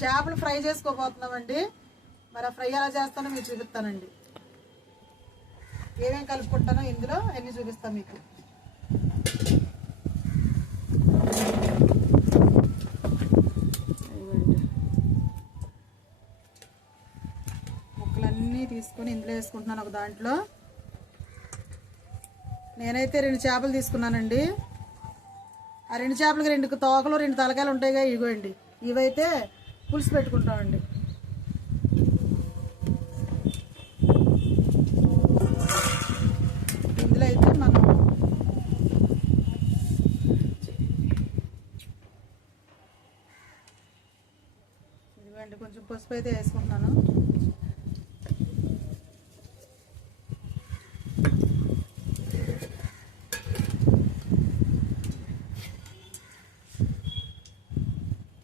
చేపలు ఫ్రై చేసుకోబోతున్నామండి. మరి ఫ్రై ఎలా చేస్తానో మీకు చూపిస్తానండి. ఏమేమి కలుపుకుంటానో ఇందులో అన్నీ చూపిస్తాను మీకు. ముక్కలన్నీ తీసుకొని ఇందులో వేసుకుంటున్నాను. ఒక దాంట్లో నేనైతే 2 చేపలు తీసుకున్నానండి. ఆ 2 చేపలకి 2 తోకలు 2 తలకాయలు ఉంటాయిగా, ఇగోండి. ఇవైతే పులుసు పెట్టుకుంటామండి. ఇందులో అయితే మనం ఇదిగోండి కొంచెం పసుపు అయితే వేసుకుంటున్నాను.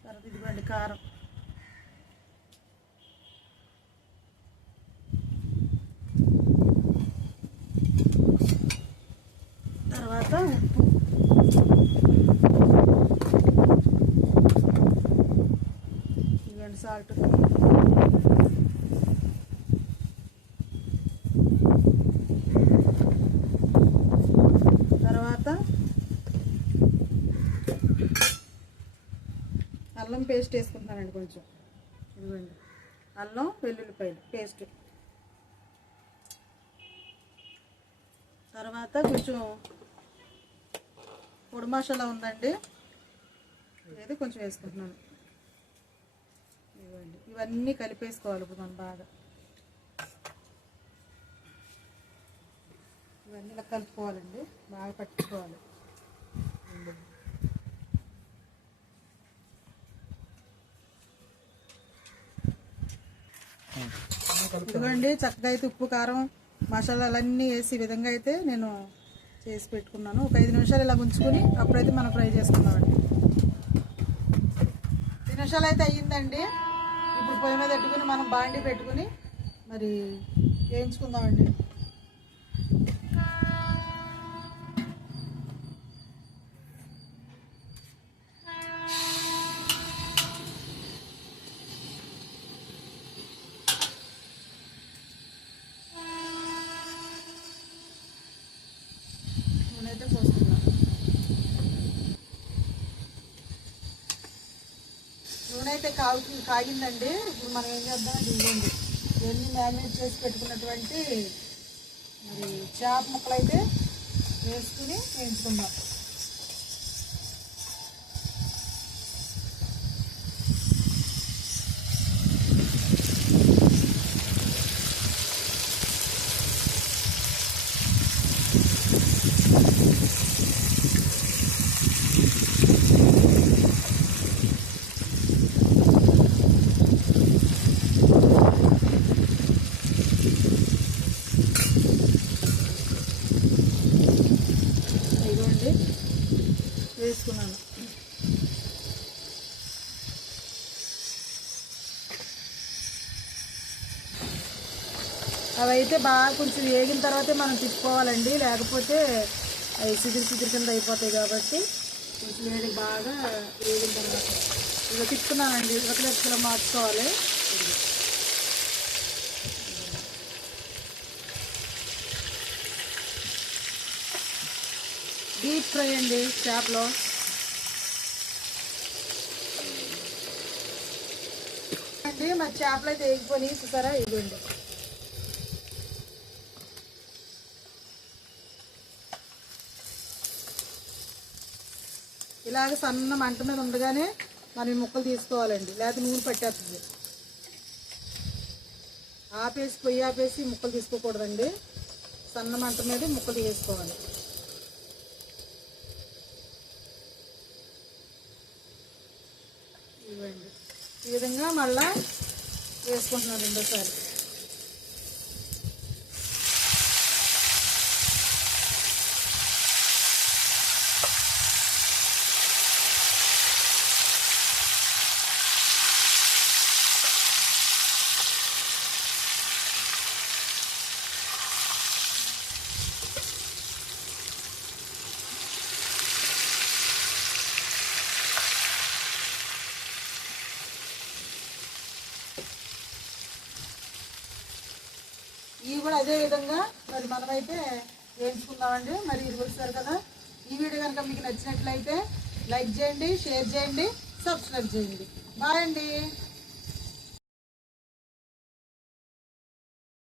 తర్వాత ఇదిగోండి కారం, తర్వాత ఉప్పు, ఇదిగోండి సాల్ట్, తర్వాత అల్లం పేస్ట్ వేసుకుంటున్నానండి కొంచెం. ఇదిగోండి అల్లం వెల్లుల్లిపాయలు పేస్ట్. తర్వాత కొంచెం పొడి మసాలా ఉందండి, ఇది కొంచెం వేసుకుంటున్నాను. ఇవ్వండి, ఇవన్నీ కలిపేసుకోవాలి ఇప్పుడు మనం బాగా. ఇవన్నీ ఇలా కలుపుకోవాలండి, బాగా పట్టుకోవాలి. ఇదిగోండి చక్కగా అయితే ఉప్పు కారం మసాలాలన్నీ వేసి ఈ విధంగా అయితే నేను చేసి పెట్టుకున్నాను. ఒక 5 నిమిషాలు ఇలా ఉంచుకొని అప్పుడైతే మనం ఫ్రై చేసుకుందామండి. 5 నిమిషాలు అయితే అయ్యిందండి. ఇప్పుడు పొయ్యి మీద పెట్టుకుని మనం బాండి పెట్టుకుని మరి వేయించుకుందామండి. నూనె అయితే పోసుకున్నాం. నూనె అయితే కాగిందండి. ఇప్పుడు మనం ఏం చేద్దాం, ఇవ్వండి ఇవన్నీ మ్యారినేట్ చేసి పెట్టుకున్నటువంటి మరి చేప ముక్కలు అయితే వేసుకుని వేయించుకుందాం. వేసుకున్నాను. అవైతే బాగా కొంచెం వేగిన తర్వాతే మనం తిప్పుకోవాలండి, లేకపోతే అవి సిదిరి కింద అయిపోతాయి. కాబట్టి కొంచెం వేడి బాగా వేగిన తర్వాత ఇక తిప్పుకున్నానండి. ఒకటిలో మార్చుకోవాలి. డీప్ ఫ్రై అండి చేపలో. అండి మరి చేపలు అయితే వేగిపోయి చూసారా, ఇదిగోండి. ఇలాగ సన్న మంట మీద ఉండగానే మనం ఈ ముక్కలు తీసుకోవాలండి, లేకపోతే నూనె పట్టేస్తుంది. ఆపేసి పొయ్యి ఆపేసి ముక్కలు తీసుకోకూడదండి, సన్న మంట మీద ముక్కలు తీసుకోవాలి. ఇవ్వండి ఈ విధంగా మళ్ళా వేసుకుంటున్నాను రెండోసారి. ఇవి కూడా అదే విధంగా మరి మనమైతే వేయించుకుందామండి. మరి ఇది వచ్చారు కదా, ఈ వీడియో కనుక మీకు నచ్చినట్లయితే లైక్ చేయండి, షేర్ చేయండి, సబ్స్క్రైబ్ చేయండి. బాయ్ అండి.